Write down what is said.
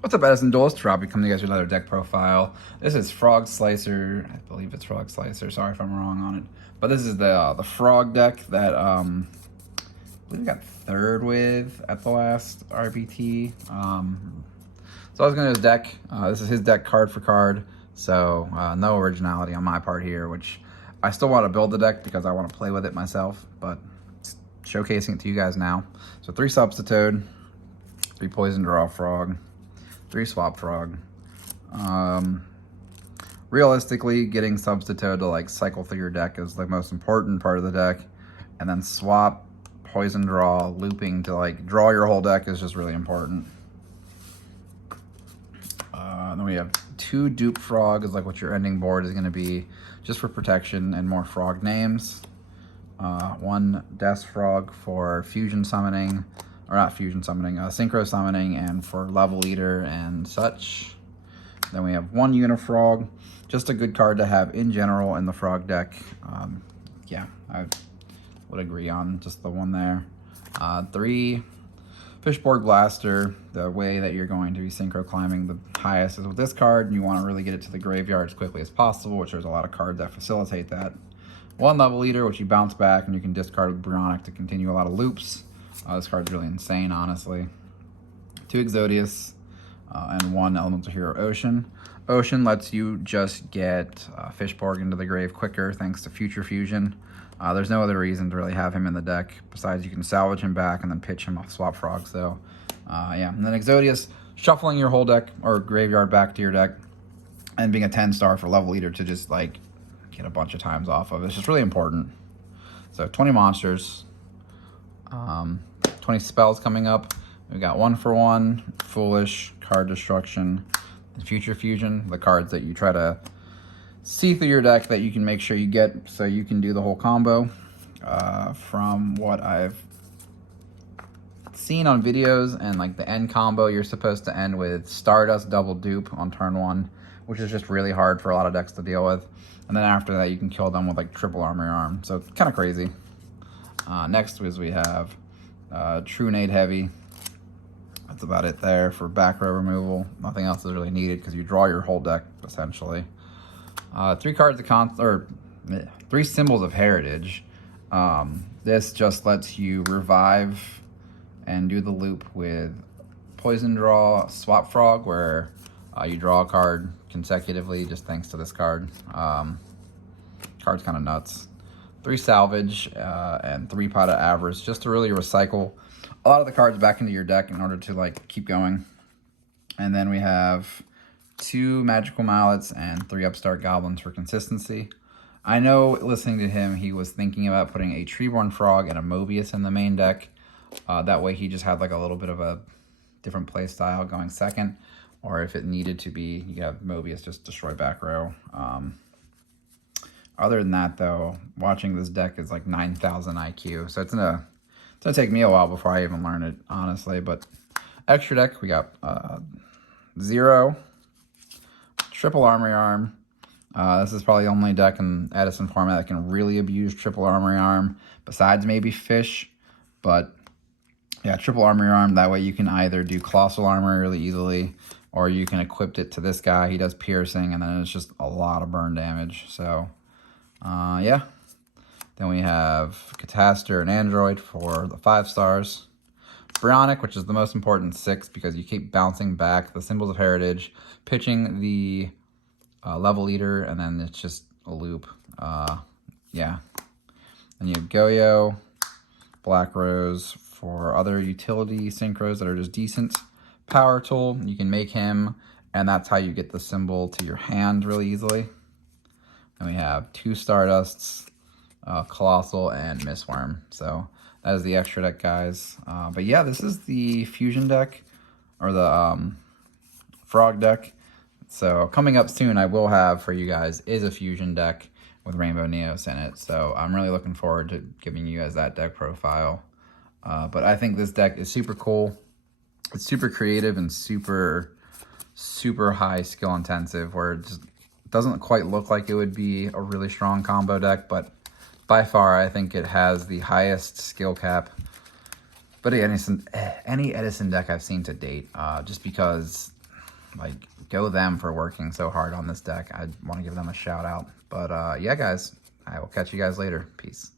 What's up, Edison Duelist? Robbie coming to you guys with another deck profile. This is Frog Slicer. I believe it's Frog Slicer. Sorry if I'm wrong on it. But this is the Frog deck that I believe we got third with at the last RBT. So I was going to his deck. This is his deck card for card. So no originality on my part here, which I still want to build the deck because I want to play with it myself. But showcasing it to you guys now. So 3 Substitute, 3 Poison Draw Frog, 3 Swap Frog. Realistically, getting Substitute to like cycle through your deck is the most important part of the deck. And then Swap, Poison Draw, looping to like draw your whole deck is just really important. Then we have 2 Dupe Frog is like what your ending board is going to be, just for protection and more frog names. 1 Death Frog for fusion summoning, or not fusion summoning, synchro summoning, and for level leader and such. Then we have 1 Unifrog, just a good card to have in general in the frog deck. Yeah, I would agree on just the one there. 3 Fishboard Blaster. The way that you're going to be synchro climbing the highest is with this card, and you want to really get it to the graveyard as quickly as possible, which there's a lot of cards that facilitate that. 1 Level Leader, which you bounce back and you can discard with Bryonic to continue a lot of loops. This card's really insane, honestly. 2 Exodius, and 1 Elemental Hero Ocean. Ocean lets you just get Fishborg into the grave quicker thanks to Future Fusion. There's no other reason to really have him in the deck besides you can salvage him back and then pitch him off Swap Frogs. So, yeah. And then Exodius, shuffling your whole deck or graveyard back to your deck and being a 10-star for Level Leader to just like get a bunch of times off of. It's just really important. So 20 monsters, 20 spells coming up. We've got 1-for-1, Foolish, Card Destruction, and Future Fusion, the cards that you try to see through your deck that you can make sure you get so you can do the whole combo. From what I've seen on videos and like the end combo, you're supposed to end with Stardust double dupe on turn 1, which is just really hard for a lot of decks to deal with. And then after that, you can kill them with like triple armor arm. So kind of crazy. Next is we have True Nade Heavy. That's about it there for back row removal. Nothing else is really needed because you draw your whole deck essentially. 3 cards of 3 Symbols of Heritage. This just lets you revive and do the loop with Poison Draw, Swap Frog, where you draw a card consecutively just thanks to this card. Card's kind of nuts. 3 Salvage and 3 Pot of Avarice, just to really recycle a lot of the cards back into your deck in order to like keep going. And then we have 2 Magical Mallets and 3 Upstart Goblins for consistency. I know listening to him, he was thinking about putting a Treeborn Frog and a Mobius in the main deck. That way he just had like a little bit of a different play style going second. Or if it needed to be, you have Mobius just destroy back row. Other than that, though, watching this deck is like 9,000 IQ. So it's gonna take me a while before I even learn it, honestly. But extra deck, we got 0, Triple Armory Arm. This is probably the only deck in Edison format that can really abuse Triple Armory Arm, besides maybe Fish. But yeah, Triple Armory Arm, that way you can either do Colossal Armor really easily, or you can equip it to this guy. He does piercing, and then it's just a lot of burn damage. So, yeah. Then we have Cataster and Android for the 5 stars. Bryonic, which is the most important 6 because you keep bouncing back the Symbols of Heritage, pitching the Level Leader, and then it's just a loop. Yeah. Then you have Goyo, Black Rose for other utility synchros that are just decent. Power Tool, you can make him, and that's how you get the symbol to your hand really easily. And we have 2 Stardusts, Colossal, and Mistworm. So that is the extra deck, guys. But yeah, this is the Fusion deck, or the Frog deck. So coming up soon, I will have for you guys is a Fusion deck with Rainbow Neos in it. So I'm really looking forward to giving you guys that deck profile. But I think this deck is super cool. It's super creative and super high skill intensive, where it just doesn't quite look like it would be a really strong combo deck, but by far I think it has the highest skill cap. But any Edison deck I've seen to date, just because like, go them for working so hard on this deck. I want to give them a shout out. But yeah, guys, I will catch you guys later. Peace.